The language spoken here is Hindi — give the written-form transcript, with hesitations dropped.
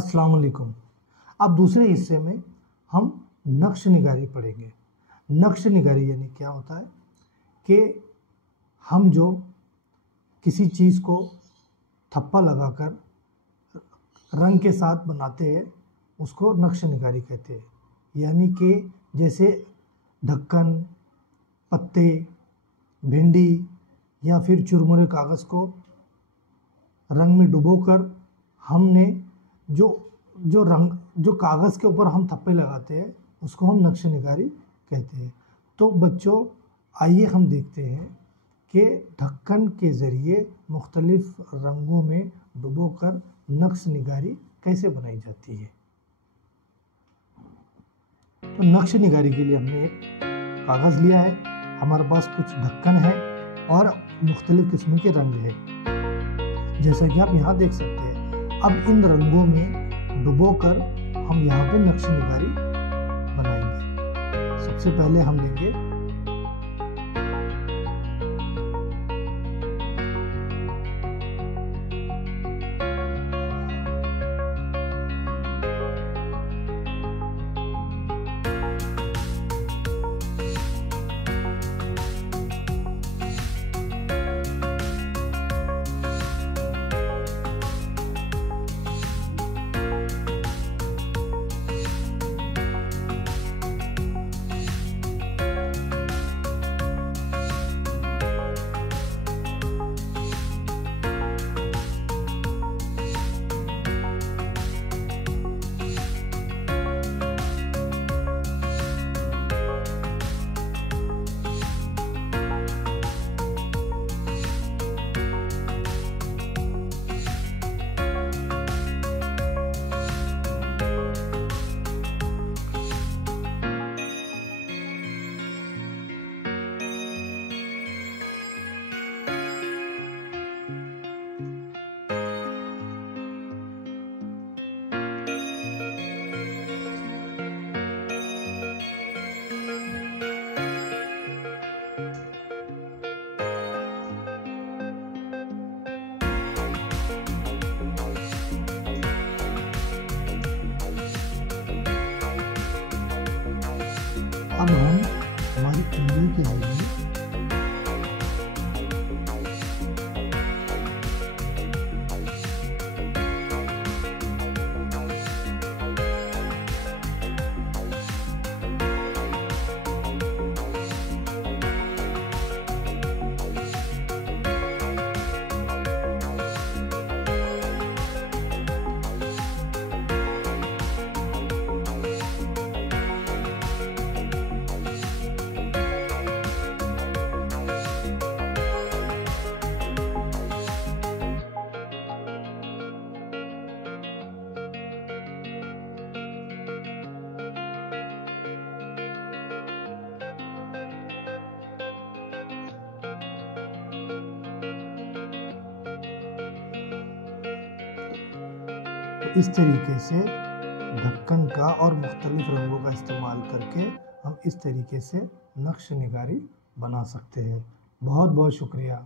अस्सलाम वालेकुम। अब दूसरे हिस्से में हम नक्श निगारी पढ़ेंगे। नक्श निगारी यानी क्या होता है कि हम जो किसी चीज़ को थप्पा लगाकर रंग के साथ बनाते हैं उसको नक्श निगारी कहते हैं। यानी कि जैसे ढक्कन, पत्ते, भिंडी या फिर चुरमुरे कागज़ को रंग में डुबोकर हमने जो कागज़ के ऊपर हम थप्पे लगाते हैं उसको हम नक्श निगारी कहते हैं। तो बच्चों, आइए हम देखते हैं कि ढक्कन के ज़रिए मुख्तलिफ़ रंगों में डुबोकर नक्श निगारी कैसे बनाई जाती है। तो नक्श निगारी के लिए हमने एक कागज़ लिया है, हमारे पास कुछ ढक्कन है और मुख्तलिफ़ किस्म के रंग है, जैसा कि आप यहाँ देख सकते हैं। अब इन रंगों में डुबोकर हम यहाँ पे नक्श निगारी बनाएंगे। सबसे पहले हम लेंगे अब हम हमारी उंगली के जरिए इस तरीके से ढक्कन का और मुख्तलिफ रंगों का इस्तेमाल करके हम इस तरीके से नक्श निगारी बना सकते हैं। बहुत बहुत शुक्रिया।